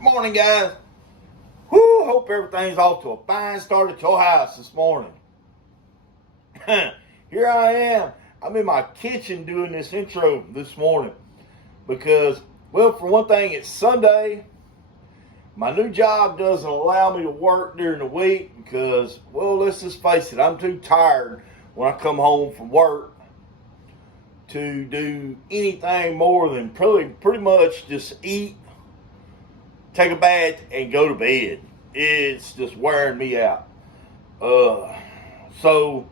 Morning, guys. Whoo, hope everything's off to a fine start at your house this morning. Here I am. I'm in my kitchen doing this intro this morning because, well, for one thing, it's Sunday. My new job doesn't allow me to work during the week because, well, let's just face it, I'm too tired when I come home from work to do anything more than pretty much just eat, take a bath, and go to bed. It's just wearing me out. So,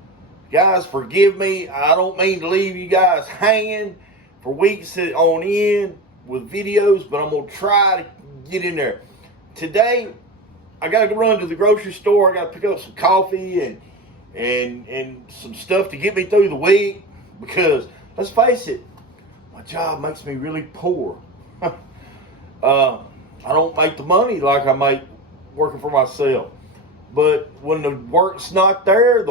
guys, forgive me. I don't mean to leave you guys hanging for weeks on end with videos, but I'm going to try to get in there. Today, I got to run to the grocery store. I got to pick up some coffee and some stuff to get me through the week because, let's face it, my job makes me really poor. I don't make the money like I make working for myself. But when the work's not there,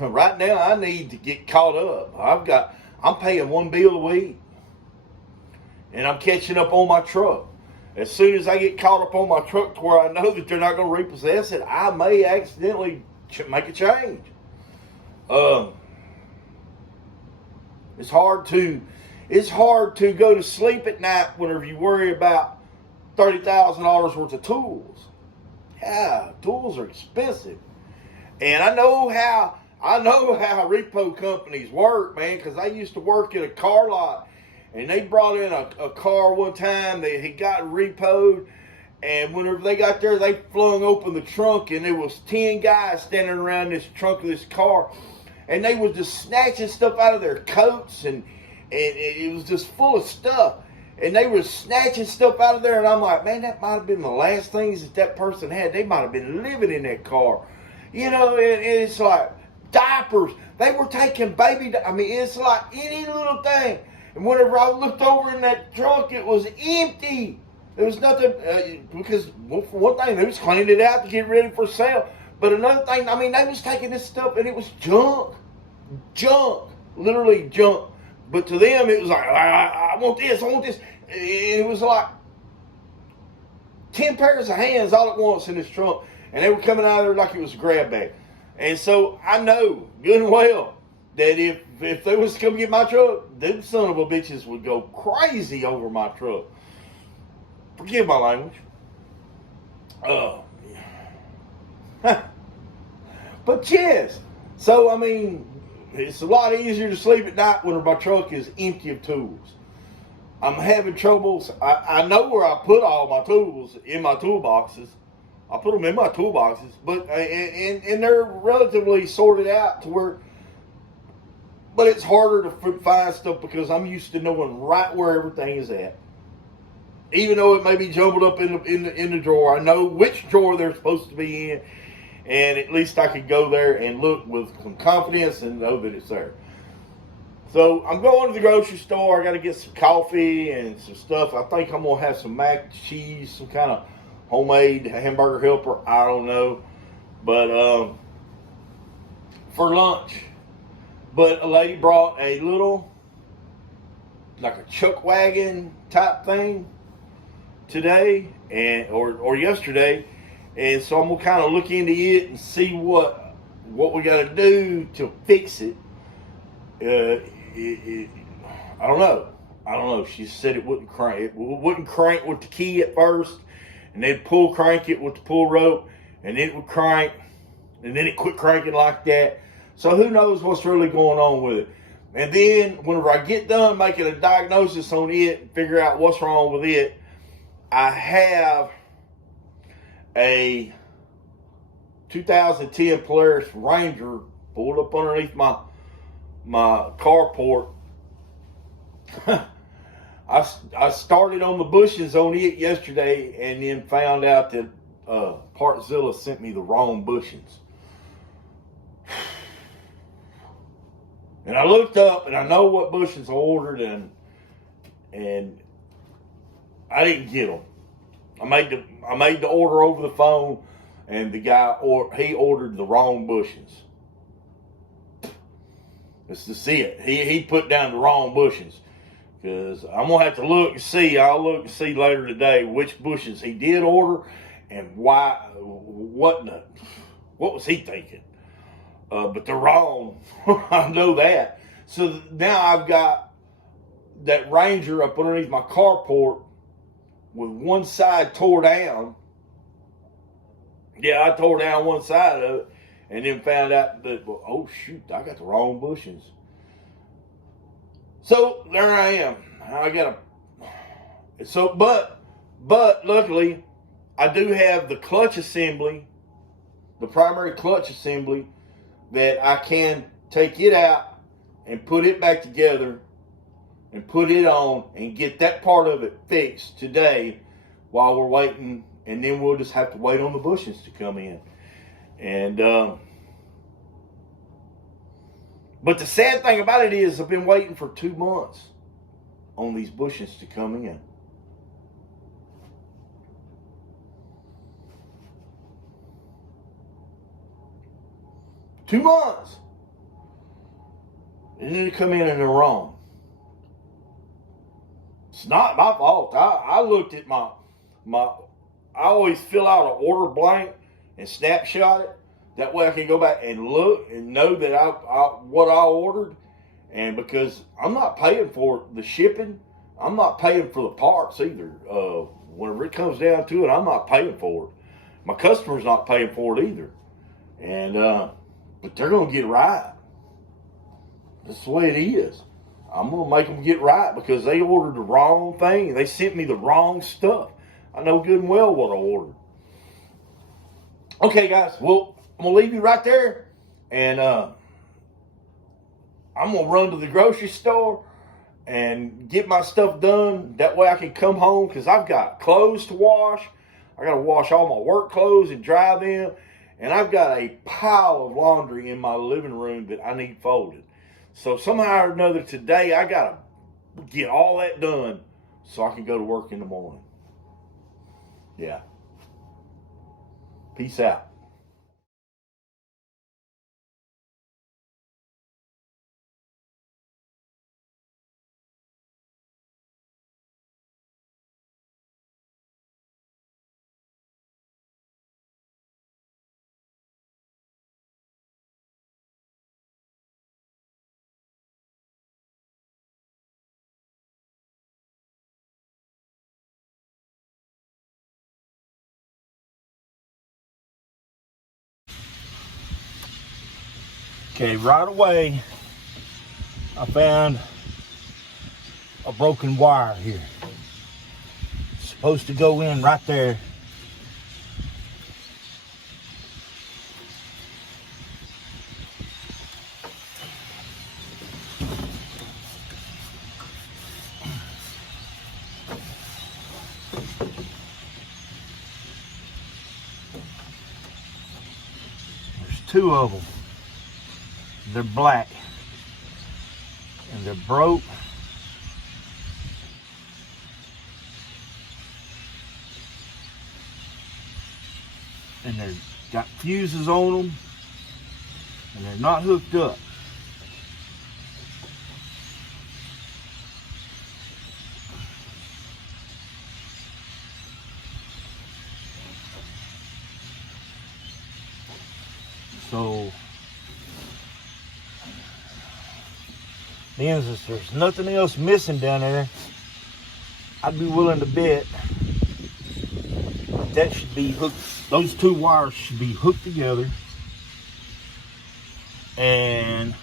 right now I need to get caught up. I'm paying one bill a week. And I'm catching up on my truck. As soon as I get caught up on my truck to where I know that they're not going to repossess it, I may accidentally make a change. It's hard to go to sleep at night whenever you worry about $30,000 worth of tools. Yeah, tools are expensive. And I know how repo companies work, man, because I used to work at a car lot, and they brought in a car one time that had got repoed, and whenever they got there, they flung open the trunk, and there was 10 guys standing around this trunk of this car, and they was just snatching stuff out of their coats, and it was just full of stuff. And they were snatching stuff out of there, and I'm like, man, that might have been the last things that person had. They might have been living in that car. You know, and it's like diapers. They were taking it's like any little thing. And whenever I looked over in that trunk, it was empty. There was nothing, because, well, for one thing, they was cleaning it out to get ready for sale. But another thing, they was taking this stuff, and it was junk. Literally junk. But to them, it was like, I want this. And it was like 10 pairs of hands all at once in this trunk. And they were coming out of there like it was a grab bag. And so I know good and well that if they was to come get my truck, them son of a bitches would go crazy over my truck. Forgive my language. But yes. So, it's a lot easier to sleep at night when my truck is empty of tools. I'm having troubles. I know where I put all my tools in my toolboxes. I put them in my toolboxes, but and they're relatively sorted out to where. But it's harder to find stuff because I'm used to knowing right where everything is at. Even though it may be jumbled up in the drawer, I know which drawer they're supposed to be in. And at least I could go there and look with some confidence and know that it's there. So I'm going to the grocery store. I got to get some coffee and some stuff. I think I'm going to have some mac and cheese, some kind of homemade hamburger helper. I don't know. But for lunch. But a lady brought a little, like a chuck wagon type thing today or yesterday. And so I'm going to kind of look into it and see what we got to do to fix it. I don't know. She said it wouldn't crank. It wouldn't crank with the key at first. And then crank it with the pull rope. And then it would crank. And then it quit cranking like that. So who knows what's really going on with it. And then whenever I get done making a diagnosis on it and figure out what's wrong with it, I have a 2010 Polaris Ranger pulled up underneath my carport. I started on the bushings on it yesterday and then found out that Partzilla sent me the wrong bushings. And I looked up and I know what bushings I ordered and I didn't get them. I made the order over the phone, and the guy he ordered the wrong bushings. That's just it. He put down the wrong bushings. because I'm gonna have to look and see. I'll look and see later today which bushings he did order and why. What was he thinking? But they're wrong. I know that. So now I've got that Ranger up underneath my carport with one side tore down. Yeah, I tore down one side of it and then found out that, well, oh shoot, I got the wrong bushings. So there I am. I got but luckily I do have the clutch assembly, the primary clutch assembly, that I can take it out and put it back together and put it on and get that part of it fixed today while we're waiting, and then we'll just have to wait on the bushings to come in. And but the sad thing about it is I've been waiting for 2 months on these bushings to come in. Two months. And then they come in and they're wrong. It's not my fault. I looked at my I always fill out an order blank and snapshot it. That way I can go back and look and know that what I ordered. And because I'm not paying for the shipping, I'm not paying for the parts either. Whenever it comes down to it, I'm not paying for it. My customer's not paying for it either. And but they're gonna get it right. That's the way it is. I'm gonna make them get right because they ordered the wrong thing. They sent me the wrong stuff. I know good and well what I ordered. Okay, guys. Well, I'm gonna leave you right there, and I'm gonna run to the grocery store and get my stuff done. That way I can come home because I've got clothes to wash. I gotta wash all my work clothes and dry them. And I've got a pile of laundry in my living room that I need folded. So somehow or another today, I got to get all that done so I can go to work in the morning. Yeah. Peace out. Okay, right away, I found a broken wire here. It's supposed to go in right there. There's 2 of them. They're black and they're broke. And they've got fuses on them and they're not hooked up. So then, since there's nothing else missing down there, I'd be willing to bet that should be hooked. Those 2 wires should be hooked together, and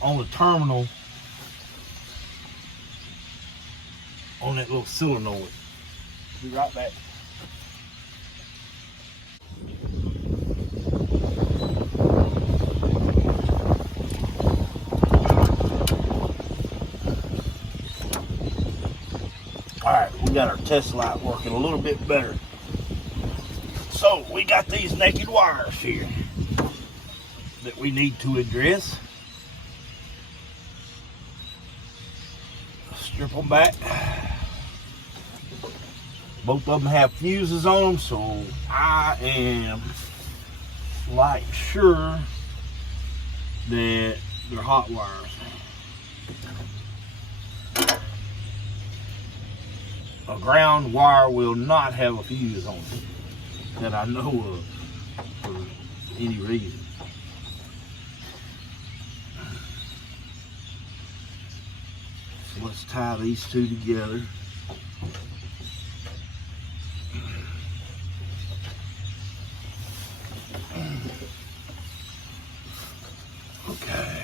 on the terminal on that little solenoid. Be right back. We got our test light working a little bit better. So we got these naked wires here that we need to address. Strip them back. Both of them have fuses on them, so I am like sure that they're hot wires. a ground wire will not have a fuse on it that I know of for any reason. So let's tie these two together. Okay.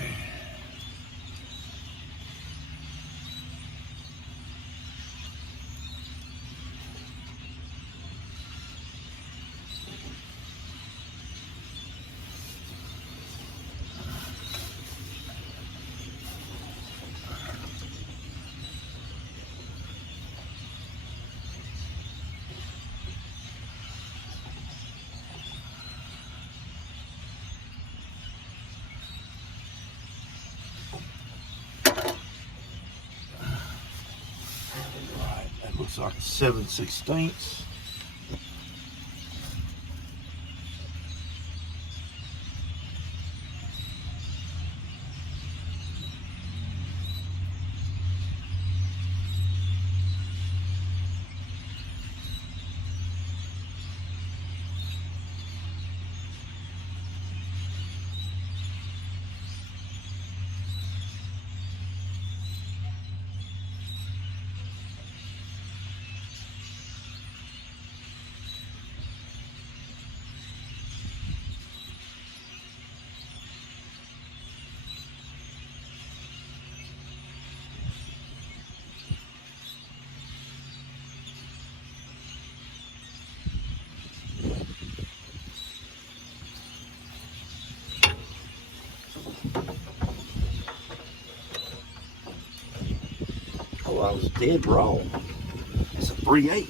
Looks like a 7/16. Oh, I was dead wrong. It's a 3/8.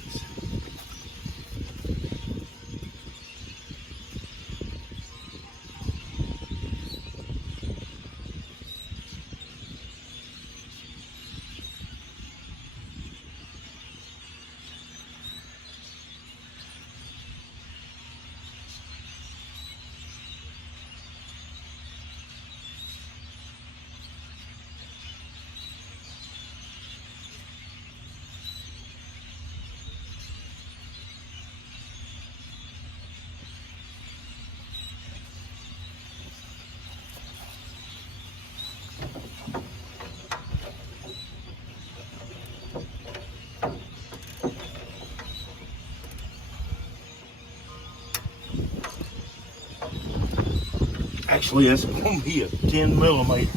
Actually, that's going to be a 10mm.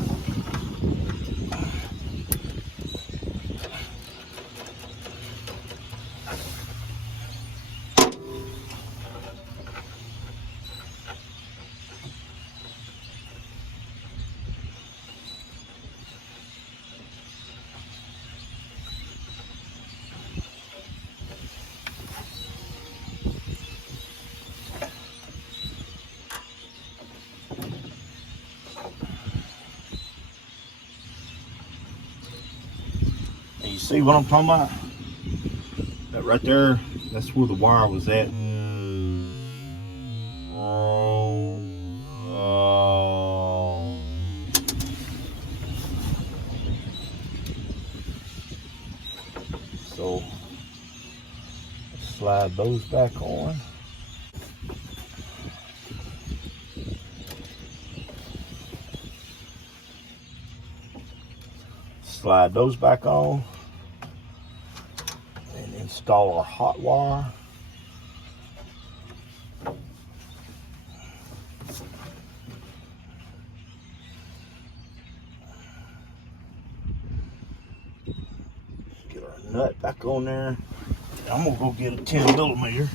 You see what I'm talking about? That right there, that's where the wire was at. So slide those back on. Slide those back on and install our hot wire. Get our nut back on there. I'm gonna go get a 10mm.